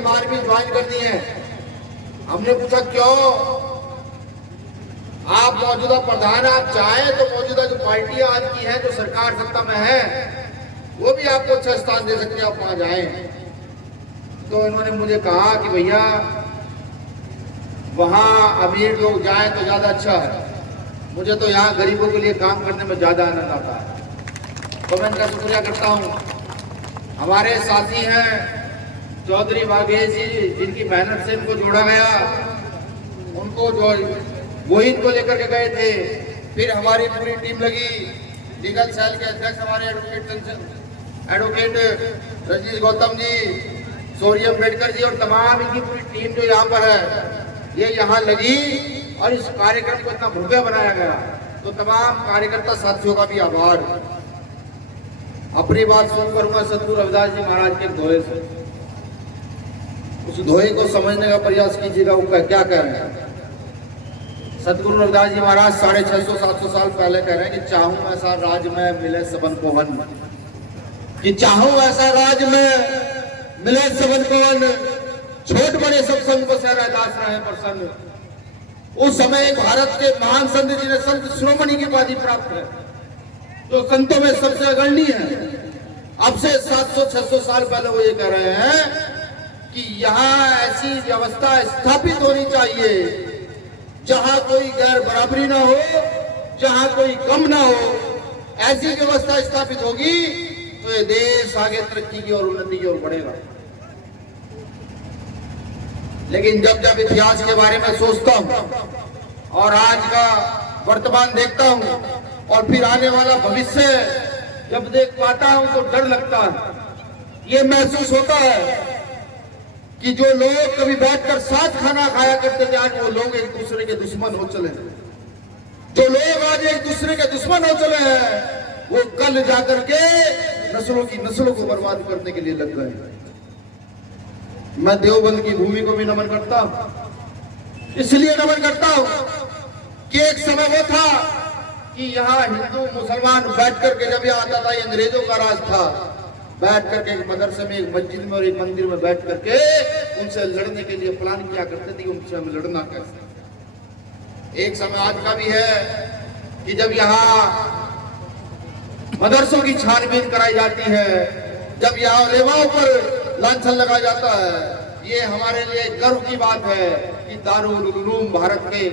Bhim army join करनी है। हमने पूछा क्यों? आप मौजूदा प्रधान, आप चाहे तो मौजूदा जो पार्टियां आज की हैं, जो सरकार सत्ता में है, वो भी आपको अच्छा स्थान दे सकते हैं, आप वहां जाएं। तो इन्होंने मुझे कहा कि भैया वहां अमीर लोग जाएं तो ज्यादा अच्छा है, मुझे तो यहाँ गरीबों के लिए काम करने में ज्यादा आनंद आता है। तो मैं इनका शुक्रिया करता हूँ। हमारे साथी हैं चौधरी वाघेश जी, जिनकी मेहनत से इनको जोड़ा गया, उनको जो वही इनको लेकर के गए थे। फिर हमारी पूरी टीम लगी, लीगल सेल के अध्यक्ष हमारे एडवोकेट रजनीश गौतम जी, सूर्य अम्बेडकर जी और तमाम इनकी पूरी टीम जो यहाँ पर है, ये यहाँ लगी और इस कार्यक्रम को इतना भव्य बनाया गया। तो तमाम कार्यकर्ता साथियों का भी आभार। अपनी बात शुरू करूंगा सतगुरु रविदास जी महाराज के दोहे से। उस दोहे को समझने का प्रयास कीजिएगा, वो क्या कह रहे हैं। सतगुरु रविदास जी महाराज 650-700 साल पहले कह रहे हैं कि चाहूं ऐसा राज में मिले सबन को वन, कि चाहूं ऐसा राज में मिले सबन को वन, छोट बड़े सब संग को सहरादास रहे प्रसन्न। उस समय भारत के महान संत जी ने संत शिरोमणि की उपाधि प्राप्त है, जो संतों में सबसे अग्रणी है। अब से 700-600 साल पहले वो ये कह रहे हैं कि यहाँ ऐसी व्यवस्था स्थापित होनी चाहिए जहां कोई गैर बराबरी ना हो, जहां कोई कम ना हो। ऐसी व्यवस्था स्थापित होगी तो ये देश आगे तरक्की की और उन्नति की ओर बढ़ेगा। लेकिन जब जब इतिहास के बारे में सोचता हूं और आज का वर्तमान देखता हूं और फिर आने वाला भविष्य जब देख पाता हूं तो डर लगता है। ये महसूस होता है कि जो लोग कभी बैठकर साथ खाना खाया करते थे, आज वो लोग एक दूसरे के दुश्मन हो चले हैं। जो लोग आज एक दूसरे के दुश्मन हो चले हैं, वो कल जाकर के नस्लों को बर्बाद करने के लिए लग गए। मैं देवबंद की भूमि को भी नमन करता हूं, इसलिए नमन करता हूं कि एक समय वो था कि यहाँ हिंदू मुसलमान बैठ करके, जब यहाँ आता था, ये अंग्रेजों का राज था, बैठ करके एक मदरसे में, एक मस्जिद में और एक मंदिर में बैठ करके उनसे लड़ने के लिए प्लान किया करते थे कि उनसे हमें लड़ना कैसे। एक समय आज का भी है कि जब यहाँ मदरसों की छानबीन कराई जाती है, जब यहाँ उलेमाओं पर लांछन लगाया जाता है, ये हमारे लिए गर्व की बात है कि दारुल उलूम भारत के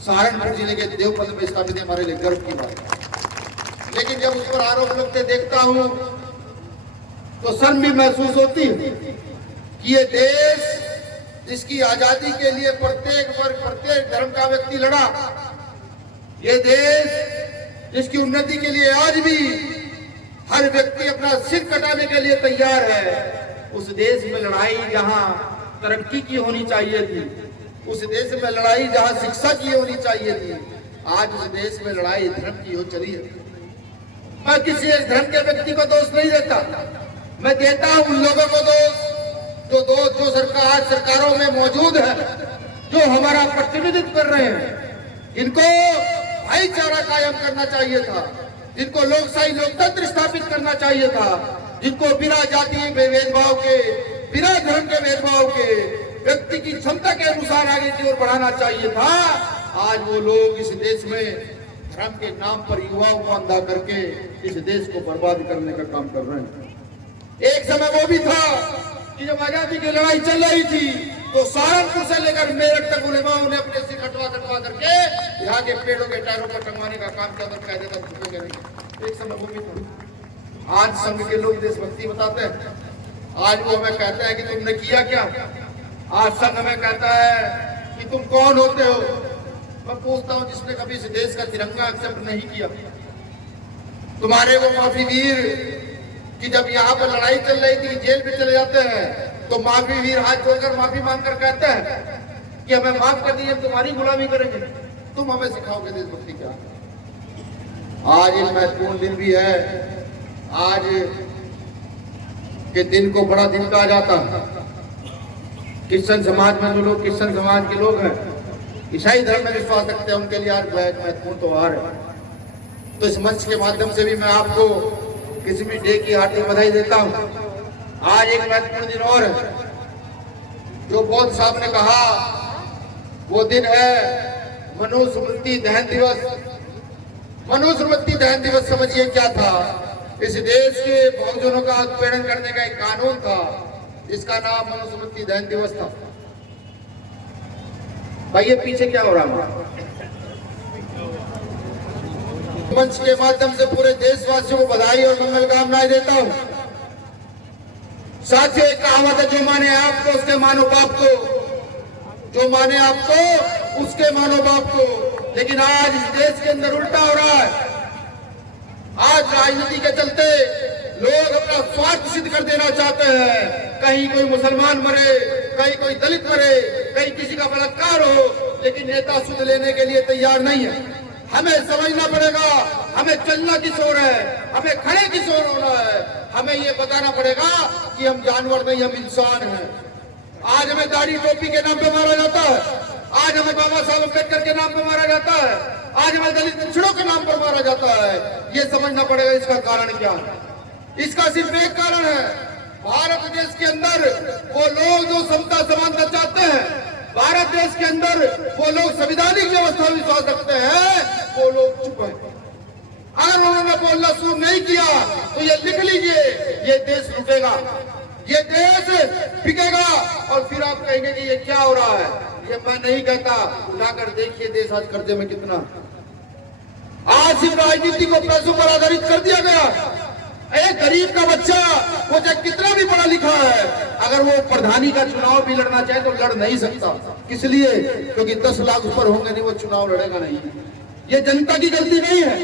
सहारनपुर जिले के देवबंद में स्थापित है, हमारे लिए गर्व की बात है। लेकिन जब उस पर आरोप लगते देखता हूं तो शर्म भी महसूस होती है कि ये देश जिसकी आजादी के लिए प्रत्येक वर्ग, प्रत्येक धर्म का व्यक्ति लड़ा, ये देश जिसकी उन्नति के लिए आज भी हर व्यक्ति अपना सिर कटाने के लिए तैयार है, उस देश में लड़ाई जहां तरक्की की होनी चाहिए थी, उस देश में लड़ाई जहां शिक्षा की होनी चाहिए थी, आज उस देश में लड़ाई धर्म की हो चली है। मैं किसी एक धर्म के व्यक्ति को दोष नहीं देता, मैं देता हूं उन लोगों को दोष जो सरकारों में मौजूद है, जो हमारा प्रतिनिधित्व कर रहे हैं, जिनको भाईचारा कायम करना चाहिए था, जिनको लोकशाही लोकतंत्र स्थापित करना चाहिए था, जिनको बिना जाति भेदभाव के, बिना धर्म के भेदभाव के व्यक्ति की क्षमता के अनुसार आगे की ओर बढ़ाना चाहिए था। आज वो लोग इस देश में धर्म के नाम पर युवाओं को अंधा करके इस देश को बर्बाद करने का काम कर रहे हैं। एक समय वो भी था कि जब आजादी की लड़ाई चल रही थी तो सहारनपुर से लेकर मेरठ तक उलेमाओं ने अपने सिर कटवा करके यहाँ के पेड़ों के टायरों पर टंगवाने का काम किया, तो कायदे का झुकेंगे नहीं। एक समय वो भी था। आज संघ के लोग देशभक्ति बताते हैं, आज वो हमें कहते हैं कि तुमने किया क्या। आज संघ हमें कहता है कि तुम कौन होते हो। मैं पूछता हूँ, जिसने कभी इस देश का तिरंगा एक्सेप्ट नहीं किया। तुम्हारे वो माफी वीर कि जब यहाँ पर लड़ाई चल रही थी, जेल में चले जाते हैं, तो माफी वीर हाथ जोड़कर माफी मांगकर कहते हैं कि हमें माफ कर दीजिए, तुम्हारी गुलामी करेंगे, तुम हमें सिखाओगे देशभक्ति क्या। आज एक महत्वपूर्ण दिन भी है। आज के दिन को बड़ा दिन कहा जाता है। क्रिश्चियन समाज में जो लोग क्रिश्चियन समाज के लोग हैं, ईसाई धर्म में विश्वास रखते हैं, उनके लिए आज महत्वपूर्ण त्योहार है। तो इस मंच के माध्यम से भी मैं आपको क्रिसमस डे की हार्दिक बधाई देता हूं। आज एक महत्वपूर्ण दिन और है। जो बौद्ध साहब ने कहा वो दिन है मनुस्मृति दहन दिवस। मनुस्मृति दहन दिवस समझिए क्या था? इस देश के बहुजनों का उत्पीड़न करने का एक कानून था जिसका नाम मनुस्मृति दहन दिवस था। भाई ये पीछे क्या हो रहा है? मंच के माध्यम से पूरे देशवासियों को बधाई और मंगल कामनाएं देता हूं। साथियों, एक कहावत है, जो माने आपको उसके मानो बाप को, जो माने आपको उसके मानो बाप को। लेकिन आज इस देश के अंदर उल्टा हो रहा है। आज राजनीति के चलते लोग अपना स्वार्थ सिद्ध कर देना चाहते हैं। कहीं कोई मुसलमान मरे, कहीं कोई दलित मरे, कहीं किसी का बलात्कार हो, लेकिन नेता सुध लेने के लिए तैयार नहीं है। हमें समझना पड़ेगा, हमें चलना किस ओर है, हमें खड़े किस ओर होना है। हमें ये बताना पड़ेगा कि हम जानवर नहीं, हम इंसान हैं। आज हमें दाढ़ी टोपी के नाम पे मारा जाता है, आज हमें बाबा साहब अम्बेडकर के नाम पे मारा जाता है, आज हमें दलित पिछड़ों के नाम पर मारा जाता है। ये समझना पड़ेगा इसका कारण क्या है। इसका सिर्फ एक कारण है, भारत देश के अंदर वो लोग जो समता समानता चाहते हैं, भारत देश के अंदर वो लोग संवैधानिक व्यवस्था में विश्वास रखते हैं, वो लोग चुप हैं। अगर उन्होंने बोलना शुरू नहीं किया तो ये लिख लीजिए, ये देश लुटेगा, ये देश बिकेगा। और फिर आप कहेंगे कि ये क्या हो रहा है। ये मैं नहीं कहता, उठाकर देखिए देश आज कर्जे में कितना। आज सिर्फ राजनीति को पैसों पर आधारित कर दिया गया। एक गरीब का बच्चा वो चाहे कितना भी पढ़ा लिखा है, अगर वो प्रधानी का चुनाव भी लड़ना चाहे तो लड़ नहीं सकता। किस लिए? क्योंकि 10 लाख ऊपर होंगे नहीं, वो चुनाव लड़ेगा नहीं। ये जनता की गलती नहीं है,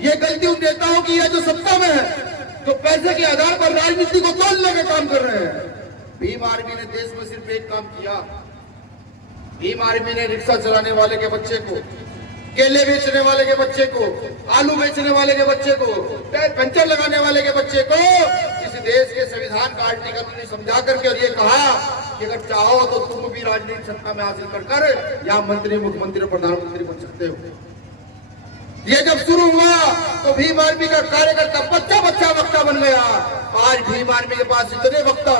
ये गलती उन नेताओं की है जो सत्ता में है, जो पैसे के आधार पर राजनीति को तोड़ने का काम कर रहे हैं। भीम आर्मी ने देश में सिर्फ एक काम किया। भीम आर्मी ने रिक्शा चलाने वाले के बच्चे को, केले बेचने वाले के बच्चे को, आलू बेचने वाले के बच्चे को, पंचर लगाने वाले के बच्चे को इस देश के संविधान का आर्टिकल समझा करके और ये कहा कि अगर चाहो तो तुम भी राजनीतिक सत्ता में हासिल कर या मंत्री, मुख्यमंत्री, प्रधानमंत्री बन सकते हो। ये जब शुरू हुआ तो भीम आर्मी का कार्यकर्ता बच्चा बच्चा वक्ता बन गया। आज भीम आर्मी के पास इतने वक्ता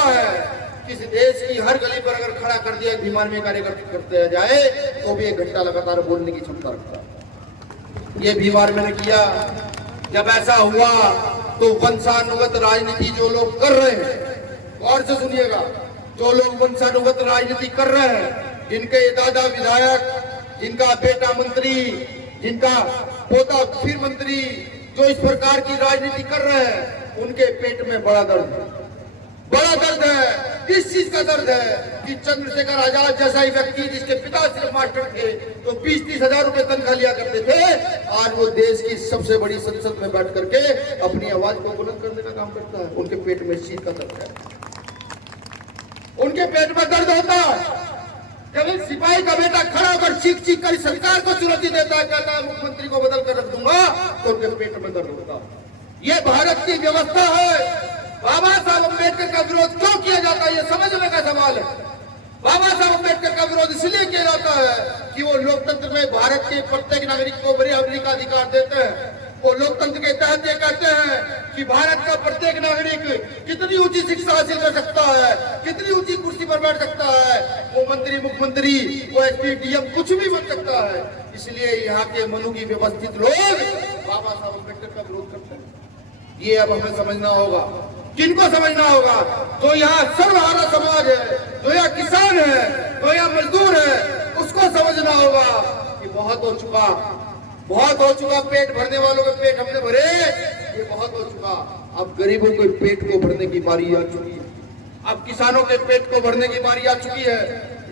है किस देश की हर गली पर अगर खड़ा कर दिया भीम आर्मी कार्यकर्ता करते जाए तो भी 1 घंटा लगातार बोलने की क्षमता रखता है। ये भीम आर्मी ने किया। जब ऐसा हुआ तो वंशानुगत राजनीति जो लोग कर रहे हैं, गौर से सुनिएगा, जो लोग वंशानुगत राजनीति कर रहे हैं, जिनके दादा विधायक, जिनका बेटा मंत्री, जिनका पोता फिर मंत्री, जो इस प्रकार की राजनीति कर रहे हैं, उनके पेट में बड़ा दर्द है। इस चीज का दर्द है कि चंद्रशेखर आजाद जैसा ही व्यक्ति, जिसके पिता सिर्फ मास्टर थे तो 20-30 हजार रुपए तनख्वाह लिया करते थे, आज वो देश की सबसे बड़ी संसद में बैठ करके अपनी आवाज को बुलंद करने का काम करता है। उनके पेट में इस चीज का दर्द है, उनके पेट में दर्द होता है। जब एक सिपाही का बेटा खड़ा होकर चीख कर सरकार को चुनौती देता है, कहता है मुख्यमंत्री को बदल कर रख दूंगा, तो उनके पेट में दर्द होता है। ये भारत की व्यवस्था है। बाबा साहब अम्बेडकर का विरोध क्यों किया जाता है, ये समझने का सवाल है। बाबा साहब अम्बेडकर का विरोध इसलिए किया जाता है कि वो लोकतंत्र में भारत के प्रत्येक नागरिक को बराबरी का अधिकार देते हैं। वो लोकतंत्र के तहत ये कहते हैं कि भारत का प्रत्येक नागरिक कितनी ऊंची शिक्षा हासिल कर सकता है, कितनी ऊंची कुर्सी पर बैठ सकता है, वो मंत्री, मुख्यमंत्री, वो एसपी, डीएम कुछ भी बन सकता है। इसलिए यहाँ के मनु की व्यवस्थित लोग बाबा साहब अम्बेडकर का विरोध करते हैं। ये अब हमें समझना होगा। किनको समझना होगा? जो यहाँ सर्वहारा समाज है, जो यहाँ किसान है, जो यहाँ मजदूर है, उसको समझना होगा कि बहुत हो चुका। पेट भरने वालों के पेट हमने भरे, ये बहुत हो चुका। अब गरीबों के पेट को भरने की बारी आ चुकी है। अब किसानों के पेट को भरने की बारी आ चुकी है।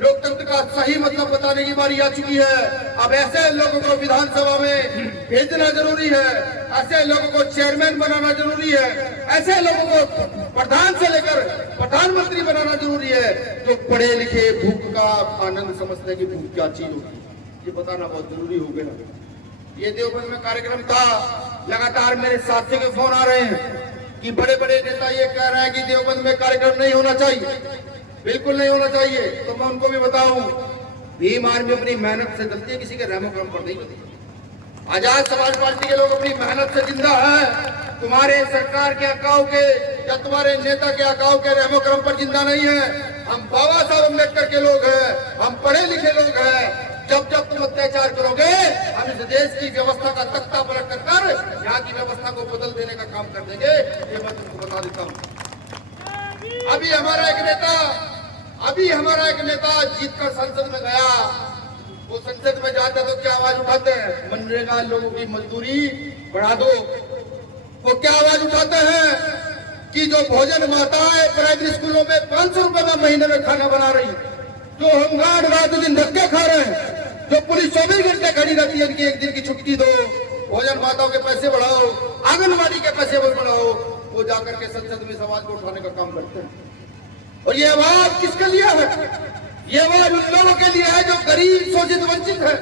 लोकतंत्र का सही मतलब बताने की बारी आ चुकी है। अब ऐसे लोगों को विधानसभा में भेजना जरूरी है, ऐसे लोगों को चेयरमैन बनाना जरूरी है, ऐसे लोगों को प्रधान से लेकर प्रधानमंत्री बनाना जरूरी है, जो पढ़े लिखे भूख का आनंद समझने की भूख क्या चीज होगी, ये बताना बहुत जरूरी हो गया। ये देवबंद में कार्यक्रम था, लगातार मेरे साथियों के फोन आ रहे हैं कि बड़े बड़े नेता ये कह रहे हैं कि देवबंद में कार्यक्रम नहीं होना चाहिए, बिल्कुल नहीं होना चाहिए। तो मैं उनको भी बताऊं, भीम आर्मी अपनी मेहनत से चलती है, किसी के रहमो करम पर नहीं चलती। आजाद समाज पार्टी के लोग अपनी मेहनत से जिंदा है। तुम्हारे सरकार के अकाउ के या तुम्हारे नेता के अकाउ के रहमो करम पर जिंदा नहीं है। हम बाबा साहब अम्बेडकर के लोग हैं, हम पढ़े लिखे लोग हैं। जब जब तुम अत्याचार करोगे, हम इस देश की व्यवस्था का तख्ता पलट कर यहाँ की व्यवस्था को बदल देने का काम कर देंगे। ये मैं तुमको बता देता हूँ। अभी हमारा एक नेता जीतकर संसद में गया। वो संसद में जाते तो क्या आवाज उठाते हैं? मनरेगा लोगों की मजदूरी बढ़ा दो। वो क्या आवाज उठाते हैं कि जो भोजन माताएं प्राइमरी स्कूलों में 500 रुपए में महीने में खाना बना रही, जो होमगार्ड रात दिन धक्के खा रहे हैं, जो पुलिस 24 घंटे खड़ी रहती है, इनकी एक दिन की छुट्टी दो, भोजन माताओं के पैसे बढ़ाओ, आंगनबाड़ी के पैसे बढ़ाओ। वो जाकर के संसद में समाज को उठाने का काम करते हैं। और ये आवाज किसके लिए है? ये आवाज उन लोगों के लिए है जो गरीब, शोषित, वंचित है।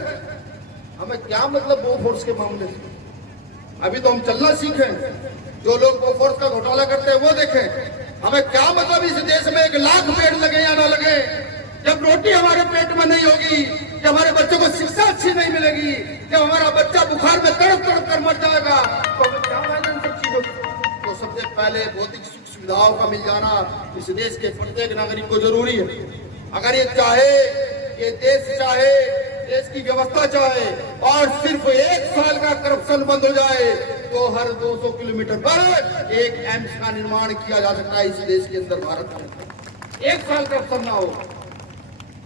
हमें क्या मतलब वो फोर्स के मामले से? अभी तो हम चलना सीखें, जो लोग वो फोर्स का घोटाला करते हैं वो देखें। हमें क्या मतलब इस देश में 1 लाख पेड़ लगे या ना लगे, जब रोटी हमारे पेट में नहीं होगी, जब हमारे बच्चों को शिक्षा अच्छी नहीं मिलेगी, जब हमारा बच्चा बुखार में तड़प तड़प कर मर जाएगा, तो हमें क्या फायदा इन सब चीजों का? तो सबसे पहले भौतिक सुख सुविधाओं का मिल जाना इस देश के प्रत्येक नागरिक को जरूरी है। अगर ये चाहे, ये देश चाहे, देश की व्यवस्था चाहे और सिर्फ 1 साल का करप्शन बंद हो जाए तो हर 200 किलोमीटर पर एक एम्स का निर्माण किया जा सकता है इस देश के अंदर, भारत में। 1 साल करप्शन ना हो।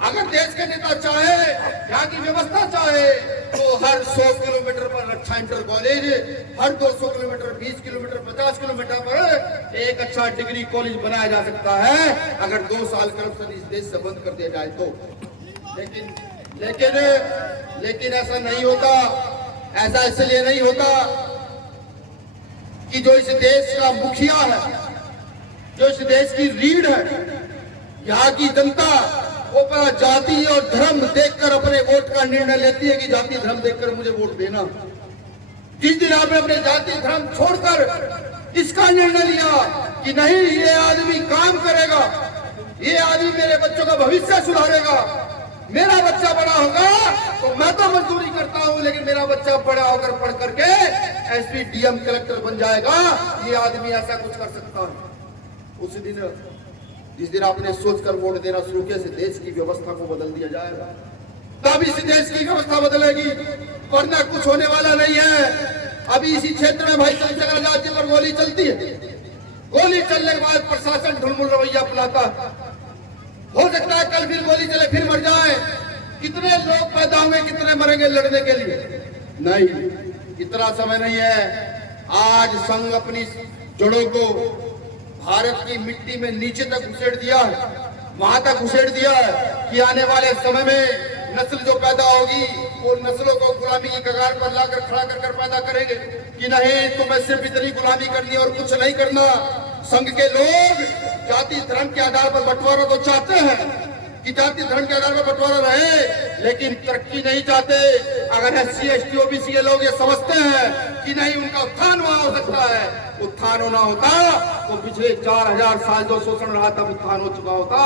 अगर देश के नेता चाहे, यहाँ की व्यवस्था चाहे, तो हर 100 किलोमीटर पर रक्षा इंटर कॉलेज, हर 200 किलोमीटर, 20 किलोमीटर, 50 किलोमीटर पर एक अच्छा डिग्री कॉलेज बनाया जा सकता है, अगर 2 साल करप्शन इस देश से बंद कर दिया जाए तो। लेकिन ऐसा नहीं होता। ऐसा इसलिए नहीं होता कि जो इस देश का मुखिया है, जो इस देश की रीढ़ है, यहाँ की जनता वो जाति और धर्म देखकर अपने वोट का निर्णय लेती है कि जाति धर्म देखकर मुझे वोट देना। जिस दिन आपने अपने जाति धर्म छोड़कर इसका निर्णय लिया कि नहीं, ये आदमी काम करेगा, ये आदमी मेरे बच्चों का भविष्य सुधारेगा, मेरा बच्चा बड़ा होगा तो मैं तो मजदूरी करता हूं, लेकिन मेरा बच्चा बड़ा होकर पढ़ करके एसपी, डीएम, कलेक्टर बन जाएगा, ये आदमी ऐसा कुछ कर सकता है। उस दिन, जिस दिन आपने सोचकर वोट देना शुरू किया, इस देश की व्यवस्था को बदल दिया जाएगा। तब इस देश की व्यवस्था बदलेगी, वरना कुछ होने वाला नहीं है। अभी इसी क्षेत्र में भाई चंद्रशेखर आजाद जी पर गोली चलती है। गोली चलने के बाद प्रशासन ढुलमुल रवैया अपनाता। हो सकता है कल फिर गोली चले, फिर मर जाए। कितने लोग पैदा होंगे, कितने मरेंगे लड़ने के लिए? नहीं, इतना समय नहीं है। आज संघ अपनी जड़ों को भारत की मिट्टी में नीचे तक घुसेड़ दिया है, वहां तक घुसेड़ दिया है कि आने वाले समय में नस्ल जो पैदा होगी वो नस्लों को गुलामी की कगार पर लाकर खड़ा कर पैदा करेंगे कि नहीं, तुम्हें सिर्फ इतनी गुलामी करनी और कुछ नहीं करना। संघ के लोग जाति धर्म के आधार पर बंटवारा तो चाहते हैं कि जाति धर्म के आधार पर बंटवारा रहे, लेकिन तरक्की नहीं चाहते। अगर SC, ST, OBC के लोग ये समझते हैं कि नहीं, उनका उत्थान वहां हो सकता है, उत्थान होना होता तो पिछले 4000 साल जो शोषण रहा तब उत्थान हो चुका होता।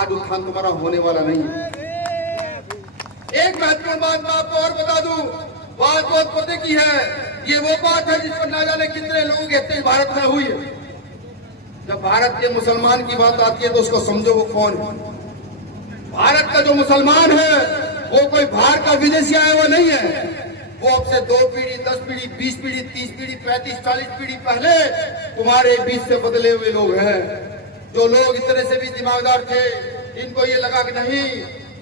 आज उत्थान तुम्हारा होने वाला नहीं है। एक महत्वपूर्ण बात मैं आपको और बता दूं, बात बहुत पते की है। ये वो बात है जिस पर ना जाने कितने लोगों की हत्या भारत में हुई है। जब भारत के मुसलमान की बात आती है तो उसको समझो वो कौन है। भारत का जो मुसलमान है वो कोई बाहर का विदेशी आया हुआ नहीं है। वो अब से 2 पीढ़ी, 10 पीढ़ी, 20 पीढ़ी, 30 पीढ़ी, 35, 40 पीढ़ी पहले तुम्हारे बीच से बदले हुए लोग हैं। जो लोग इतने से भी दिमागदार थे, इनको ये लगा कि नहीं,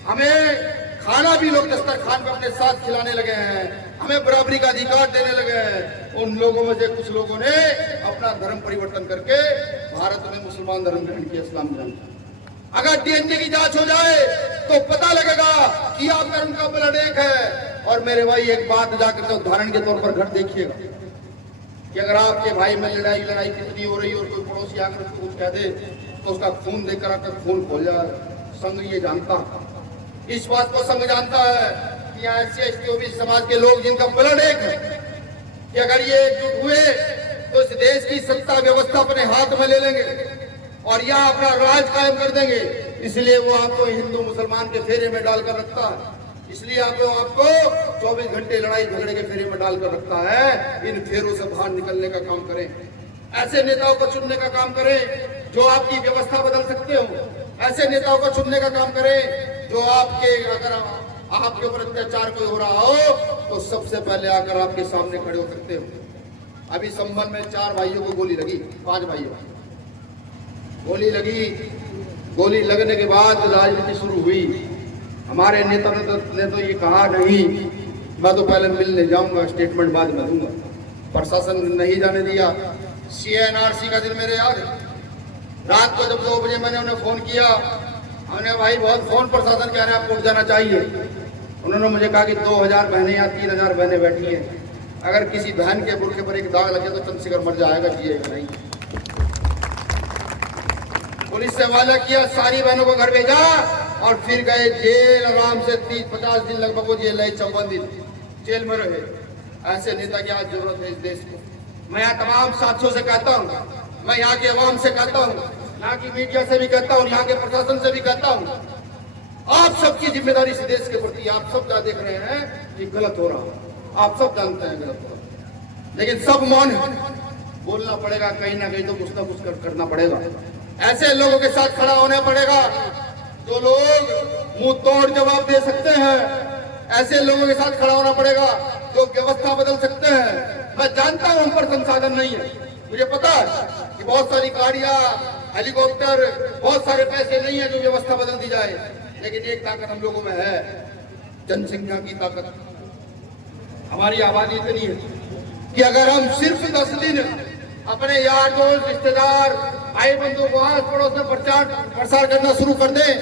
हमें खाना भी लोग दस्तरखान पे अपने साथ खिलाने लगे हैं, हमें बराबरी का अधिकार देने लगे हैं। उन लोगों में से कुछ लोगों ने अपना धर्म परिवर्तन करके भारत में मुसलमान धर्म ग्रहण किया, इस्लाम ग्रहण किया। अगर DNA की जांच हो जाए तो पता लगेगा कि आपका उनका ब्लड एक है। और मेरे भाई एक बात जाकर के उदाहरण के तौर पर घर देखिएगा कि अगर आपके भाई में लड़ाई कितनी हो रही और कोई पड़ोसी आकर कुछ कह दे तो उसका खून देखकर आपका खून खोल जाए। संघ ये जानता, इस बात को संघ जानता है कि यहाँ SC, ST, OBC समाज के लोग जिनका ब्लड एक है कि अगर ये एकजुट हुए तो इस देश की सत्ता व्यवस्था अपने हाथ में ले लेंगे और यहाँ अपना राज कायम कर देंगे। इसलिए वो आपको हिंदू मुसलमान के फेरे में डालकर रखता है, इसलिए आपको 24 घंटे लड़ाई झगड़े के फेरे में डालकर रखता है। इन फेरों से बाहर निकलने का काम करें, ऐसे नेताओं को चुनने का काम करें जो आपकी व्यवस्था बदल सकते हो, ऐसे नेताओं को चुनने का काम करें जो अगर आपके ऊपर अत्याचार कोई हो रहा हो तो सबसे पहले आकर आपके सामने खड़े हो सकते हो। अभी संबल में 4 भाइयों को गोली लगी, 5 भाइयों गोली लगी। गोली लगने के बाद राजनीति शुरू हुई। हमारे नेता ने तो ये कहा नहीं, मैं तो पहले मिलने जाऊंगा, स्टेटमेंट बाद में दूंगा। प्रशासन ने नहीं जाने दिया। CNRC का दिन मेरे याद है। रात को जब 2 बजे मैंने उन्हें फोन किया, हमने भाई बहुत फोन प्रशासन कह रहे हैं आपको उठ जाना चाहिए। उन्होंने मुझे कहा कि 2000 बहनें या 3000 बहनें बैठी हैं, अगर किसी बहन के बुर्के पर एक दाग लगे तो चंद्रशेखर मर जाएगा, जिएगा नहीं। पुलिस से वादा किया, सारी बहनों को घर भेजा और फिर गए जेल। आराम से 30-50 दिन लगभग वो जेल रहे, 54 दिन जेल में रहे। ऐसे नेता की आज जरूरत है इस देश को। मैं यहाँ तमाम साथियों से कहता हूँ, मैं यहाँ के अवाम से कहता हूँ, यहाँ की मीडिया से भी कहता हूँ, यहाँ के प्रशासन से भी कहता हूँ, आप सबकी जिम्मेदारी इस देश के प्रति। आप सब क्या देख रहे हैं कि गलत हो रहा, आप सब जानते हैं गलत हो रहा, लेकिन सब मौन है। बोलना पड़ेगा, कहीं ना कहीं तो कुछ ना कुछ करना पड़ेगा। ऐसे लोगों के साथ खड़ा होना पड़ेगा जो लोग मुंह तोड़ जवाब दे सकते हैं। ऐसे लोगों के साथ खड़ा होना पड़ेगा जो व्यवस्था बदल सकते हैं। मैं जानता हूं हम पर संसाधन नहीं है, मुझे पता है कि बहुत सारी गाड़ियां, हेलीकॉप्टर, बहुत सारे पैसे नहीं है जो व्यवस्था बदल दी जाए, लेकिन एक ताकत हम लोगों में है, जनसंख्या की ताकत। हमारी आबादी इतनी है कि अगर हम सिर्फ 10 दिन अपने यार दोस्त, रिश्तेदार, भाई बंधु को आस पड़ोस में प्रसार करना शुरू कर दें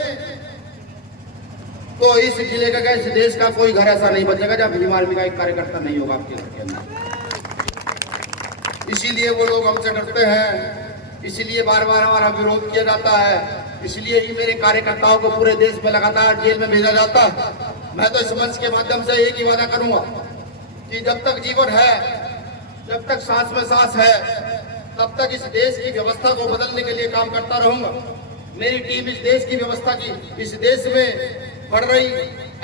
तो इस जिले का, इस देश का कोई घर ऐसा नहीं बचेगा जहां भीम आर्मी का एक कार्यकर्ता नहीं होगा आपके घर के अंदर। इसीलिए वो लोग हमसे डरते हैं, इसीलिए बार बार हमारा विरोध किया जाता है, इसलिए ही मेरे कार्यकर्ताओं को पूरे देश में लगातार जेल में भेजा जाता है। मैं तो इस मंच के माध्यम से एक ही वादा करूंगा कि जब तक जीवन है, जब तक सांस में सांस है, तब तक इस देश की व्यवस्था को बदलने के लिए काम करता रहूंगा। मेरी टीम इस देश की व्यवस्था की, इस देश में बढ़ रही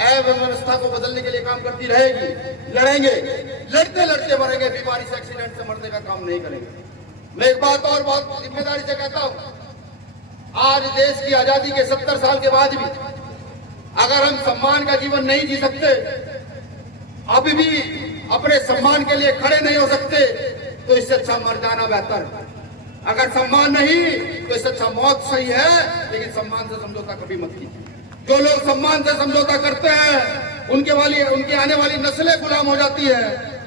अव्यवस्था को बदलने के लिए काम करती रहेगी। लड़ेंगे, लड़ते लड़ते मरेंगे, बीमारी से, एक्सीडेंट से मरने का काम नहीं करेंगे। मैं एक बात और बहुत जिम्मेदारी से कहता हूं, आज देश की आजादी के 70 साल के बाद भी अगर हम सम्मान का जीवन नहीं जी सकते, अभी भी अपने सम्मान के लिए खड़े नहीं हो सकते, तो इससे अच्छा मर जाना बेहतर। अगर सम्मान नहीं तो इससे अच्छा मौत सही है, लेकिन सम्मान से समझौता कभी मत कीजिए। जो लोग सम्मान से समझौता करते हैं उनके आने वाली नस्लें गुलाम हो जाती है।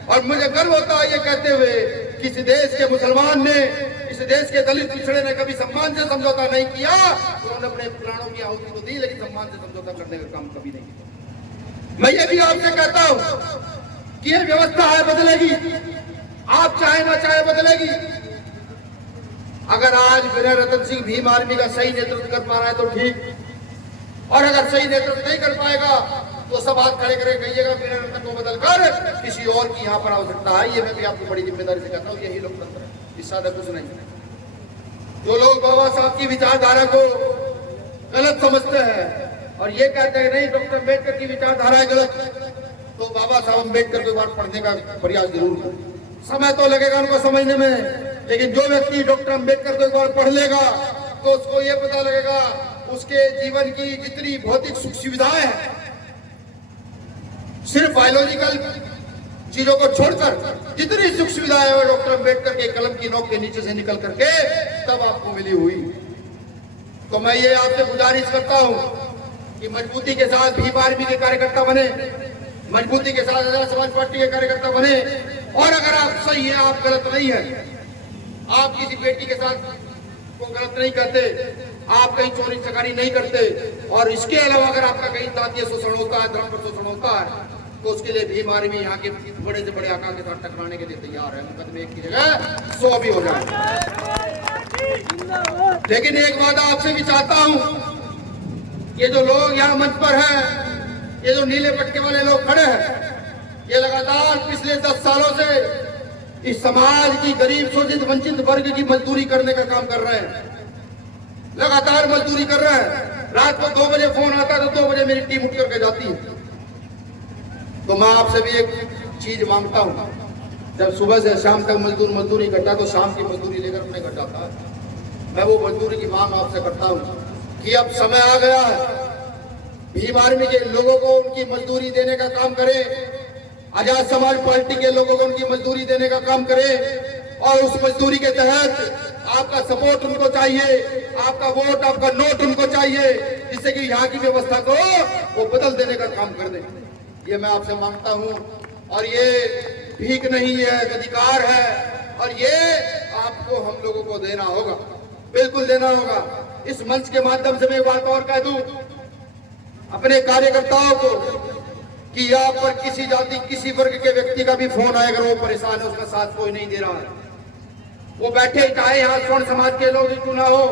और मुझे गर्व होता है ये कहते हुए कि इस देश के मुसलमान ने, इस देश के दलित पिछड़े ने कभी सम्मान से समझौता नहीं किया। उन्होंने अपने प्राणों की आहुति तो दी, लेकिन सम्मान से समझौता करने का काम कभी नहीं किया। मैं ये भी आपसे कहता हूं कि ये व्यवस्था है, बदलेगी, आप चाहे ना चाहे बदलेगी। अगर आज विनय रतन सिंह भीम आर्मी का सही नेतृत्व कर पा रहा है तो ठीक, और अगर सही नेतृत्व नहीं कर पाएगा तो सब हाथ खड़े करके कहिएगा विनय रतन को बदलकर किसी और की यहाँ पर आवश्यकता है। ये मैं भी आपको बड़ी जिम्मेदारी से कहता हूँ, यही लोकतंत्र है, इससे ज्यादा कुछ नहीं। जो लोग बाबा साहब की विचारधारा को गलत समझते हैं और ये कहते हैं नहीं डॉक्टर अम्बेडकर की विचारधारा है गलत, तो बाबा साहब अम्बेडकर को एक बार पढ़ने का प्रयास जरूर करें। समय तो लगेगा उनको समझने में, लेकिन जो व्यक्ति डॉक्टर अम्बेडकर को एक बार पढ़ लेगा तो उसको ये पता लगेगा उसके जीवन की जितनी भौतिक सुख सुविधाएं हैं, सिर्फ बायोलॉजिकल चीजों को छोड़कर जितनी सुख सुविधाएं हैं डॉक्टर अम्बेडकर के कलम की नोक के नीचे से निकल करके तब आपको मिली हुई। तो मैं ये आपसे गुजारिश करता हूं कि मजबूती के साथ भीम आर्मी के कार्यकर्ता बने, मजबूती के साथ आजाद समाज पार्टी के कार्यकर्ता बने। और अगर आप सही है, आप गलत नहीं है, आप किसी बेटी के साथ को गलत नहीं करते, आप कहीं चोरी चकारी नहीं करते, और इसके अलावा अगर आपका कहीं जातीय शोषण होता है, धर्म पर शोषण होता है, तो उसके लिए भीम आर्मी यहाँ के बड़े से बड़े आका के साथ टकराने के लिए तैयार है। मुकदमे एक की जगह 100 भी हो जाए। लेकिन एक बात आपसे भी चाहता हूं, ये जो लोग यहाँ मंच पर हैं, ये जो नीले पटके वाले लोग खड़े हैं, ये लगातार पिछले 10 सालों से इस समाज की गरीब शोषित वंचित वर्ग की मजदूरी करने का काम कर रहे हैं, लगातार मजदूरी कर रहे हैं। रात को 2 बजे फोन आता है तो 2 बजे मेरी टीम उठ करके जाती है। तो मैं आपसे भी एक चीज मांगता हूं, जब सुबह से शाम तक मजदूरी करता है तो शाम की मजदूरी लेकर अपने घर जाता है। मैं वो मजदूरी की मांग आपसे करता हूं कि अब समय आ गया है, भीम आर्मी के लोगों को उनकी मजदूरी देने का काम करें, आजाद समाज पार्टी के लोगों को उनकी मजदूरी देने का काम करें और उस मजदूरी के तहत आपका सपोर्ट उनको चाहिए, आपका वोट, आपका नोट उनको चाहिए, जिससे कि यहाँ की व्यवस्था को वो बदल देने का काम कर दें। ये मैं आपसे मांगता हूँ और ये भीख नहीं है, अधिकार है और ये आपको हम लोगों को देना होगा, बिल्कुल देना होगा। इस मंच के माध्यम से मैं एक बात और कह दूं अपने कार्यकर्ताओं को कि यहाँ पर किसी जाति, किसी वर्ग के व्यक्ति का भी फोन आए अगर वो परेशान है, उसका साथ कोई नहीं दे रहा है, वो बैठे चाहे यहाँ स्वर्ण समाज के लोग क्यों ना हो,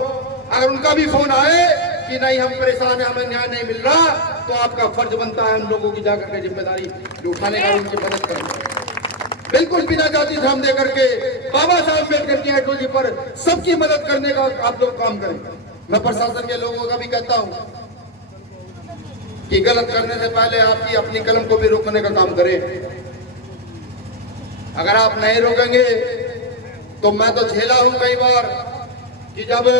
अगर उनका भी फोन आए कि नहीं हम परेशान है, हमें न्याय नहीं मिल रहा, तो आपका फर्ज बनता है उन लोगों की जाकर के जिम्मेदारी उठाने का, उनकी मदद करना, बिल्कुल बिना जाति धर्म दे करके बाबा साहब अम्बेडकर की आइडियोलॉजी पर सबकी मदद करने का आप लोग काम करें। मैं प्रशासन के लोगों का भी कहता हूं कि गलत करने से पहले आपकी अपनी कलम को भी रोकने का काम करें। अगर आप नहीं रोकेंगे तो मैं तो झेला हूं कई बार कि जब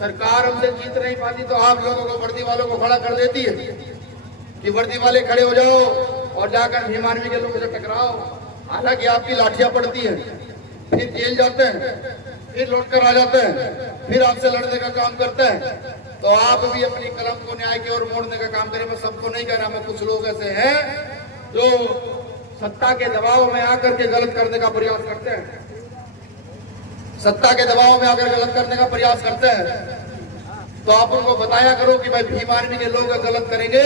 सरकार हमसे जीत नहीं पाती तो आप लोगों को, वर्दी वालों को खड़ा कर देती है कि वर्दी वाले खड़े हो जाओ और जाकर भीम आर्मी के लोगों से टकराओ। हालांकि आपकी लाठियां पड़ती हैं, फिर जेल जाते हैं, फिर लौट कर आ जाते हैं, फिर आपसे लड़ने का काम करते हैं। तो आप भी अपनी कलम को न्याय की ओर मोड़ने का काम करें। मैं सबको नहीं कह रहा, मैं कुछ लोग ऐसे हैं जो सत्ता के दबाव में आकर के गलत करने का प्रयास करते हैं, सत्ता के दबाव में आकर गलत करने का प्रयास करते हैं। तो आप उनको बताया करो कि भाई भीम आर्मी के लोग गलत करेंगे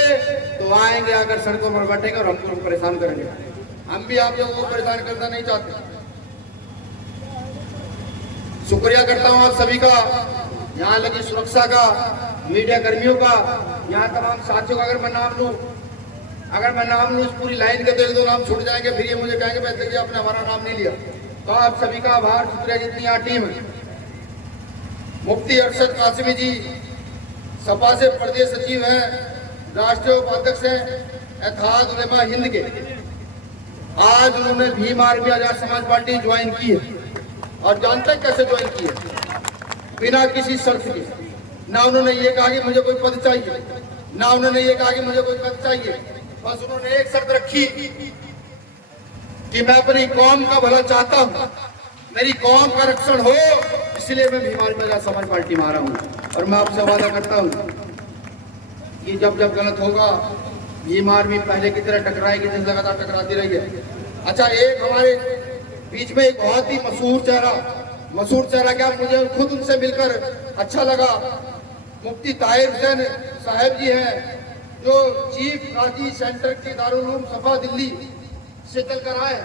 तो आएंगे, आकर सड़कों पर बैठेंगे और हमको परेशान करेंगे। हम भी आप लोगों को परेशान करना नहीं चाहते। शुक्रिया करता हूं आप सभी का, यहाँ लगी सुरक्षा का, मीडिया कर्मियों का, यहाँ तमाम साथियों का। अगर मैं नाम लूं इस पूरी लाइन के तो एक दो नाम छूट जाएंगे, फिर ये मुझे कहेंगे भाई देखिए आपने हमारा नाम नहीं लिया। तो आप सभी का आभार, शुक्रिया जितनी यहाँ टीम है। मुफ्ती अरशद कासिमी जी सपा से प्रदेश सचिव हैं, राष्ट्रीय उपाध्यक्ष हैं इत्तेहाद उलेमा हिंद के। आज उन्होंने Bhim army Azad Samaj party join की है और जानते कैसे ज्वाइन की है? बिना किसी शर्त के। ना उन्होंने ये कहा कि मुझे कोई पद चाहिए, ना उन्होंने ये कहा कि मुझे कोई पद चाहिए, बस उन्होंने एक शर्त रखी कि मैं अपनी कौम का भला चाहता हूँ, मेरी कौम का रक्षण हो, इसलिए मैं भीम आर्मी आजाद समाज पार्टी में आ रहा हूँ। और मैं आपसे वादा करता हूँ कि जब जब गलत होगा भीम आर्मी पहले की तरह टकराएगी, जैसे लगातार टकराती रही है। अच्छा, एक हमारे बीच में एक बहुत ही मशहूर चेहरा क्या, मुझे खुद उनसे मिलकर अच्छा लगा, मुफ्ती ताहिर हुसैन साहब जी हैं जो चीफ काजी सेंटर के दारुल उलूम सफा दिल्ली से चल कर आए।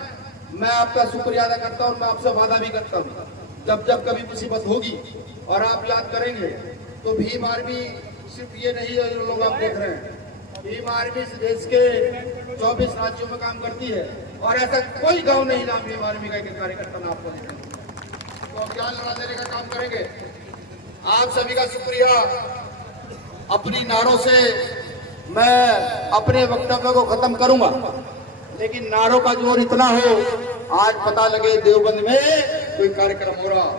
मैं आपका शुक्रिया अदा करता हूँ, मैं आपसे वादा भी करता हूँ जब जब कभी मुसीबत होगी और आप याद करेंगे तो भीम आर्मी सिर्फ ये नहीं है जो लोग आप देख रहे हैं, भीम आर्मी इस देश के 24 राज्यों में काम करती है और ऐसा कोई गांव नहीं ना भीम आर्मी का कार्यकर्ता ना आपको देखेंगे। तो अभियान लड़ा देने का काम करेंगे। आप सभी का शुक्रिया। अपनी नारों से मैं अपने वक्तव्य को खत्म करूंगा, लेकिन नारों का जोर इतना हो, आज पता लगे देवबंद में कोई कार्यक्रम हो रहा।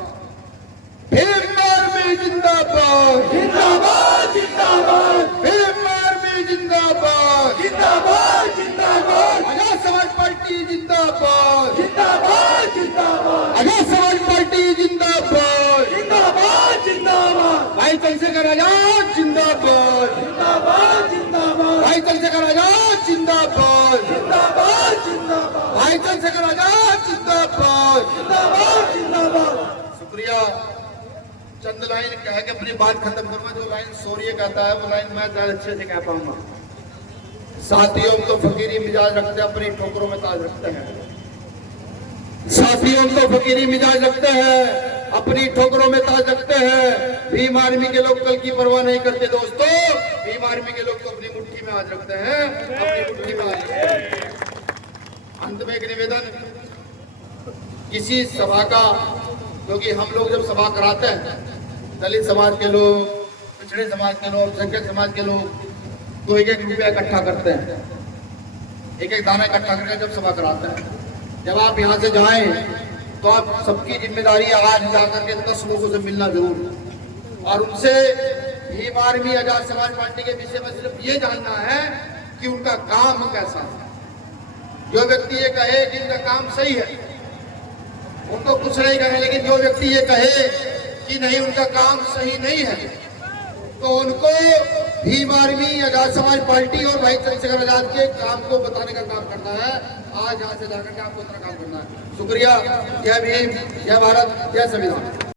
भीम आर्मी जिंदाबाद, जिंदाबाद, जिंदाबाद, भीम आर्मी जिंदाबाद, जिंदाबाद, जिंदाबाद, आजाद समाज पार्टी जिंदाबाद, जिंदाबाद, जिंदाबाद, आजाद समाज पार्टी जिंदाबाद, जिंदाबाद, जिंदाबाद, भाई चंद्रशेखर आजाद जिंदाबाद, जिंदाबाद, जिंदाबाद, भाई चंद्रशेखर आजाद जिंदाबाद, जिंदाबाद, जिंदाबाद, भाई चंद्रशेखर आजाद जिंदाबाद, जिंदाबाद, जिंदाबाद। शुक्रिया। चंद लाइन कह के अपनी बात खत्म करूंगा। जो लाइन सोरिये कहता है वो लाइन मैं ज्यादा अच्छे से कह पाऊंगा। साथियों तो फकीरी मिजाज रखते हैं, अपनी ठोकरों में ताज रखते हैं। साथियों तो फकीरी मिजाज रखते हैं, अपनी ठोकरों में ताज रखते हैं। भीम आर्मी के लोग कल की परवाह नहीं करते दोस्तों, भीम आर्मी के लोग तो अपनी मुट्ठी में आज रखते हैं, अपनी मुट्ठी में आज रखते हैं। अंत में एक निवेदन, किसी सभा का, क्योंकि हम लोग जब सभा कराते हैं, दलित समाज के लोग, पिछड़े समाज के लोग, संख्यक समाज के लोग, तो एक एक रुपया इकट्ठा करते हैं, एक एक दाना इकट्ठा करके जब सभा कराते हैं। जब आप यहाँ से जाएं तो आप सबकी जिम्मेदारी आज जाकर के 10 लोगों से मिलना जरूर और उनसे भीम आर्मी आजाद समाज पार्टी के विषय में सिर्फ ये जानना है कि उनका काम कैसा है। जो व्यक्ति ये कहे कि इनका काम सही है, उनको कुछ नहीं कहे, लेकिन जो व्यक्ति ये कहे कि नहीं उनका काम सही नहीं है, तो उनको भीम आर्मी आजाद समाज पार्टी और भाई चंद्रशेखर आजाद के काम को बताने का काम करना है। आज यहाँ से जाकर के आपको इतना काम करना है। शुक्रिया। जय भीम, जय भारत, जय संविधान।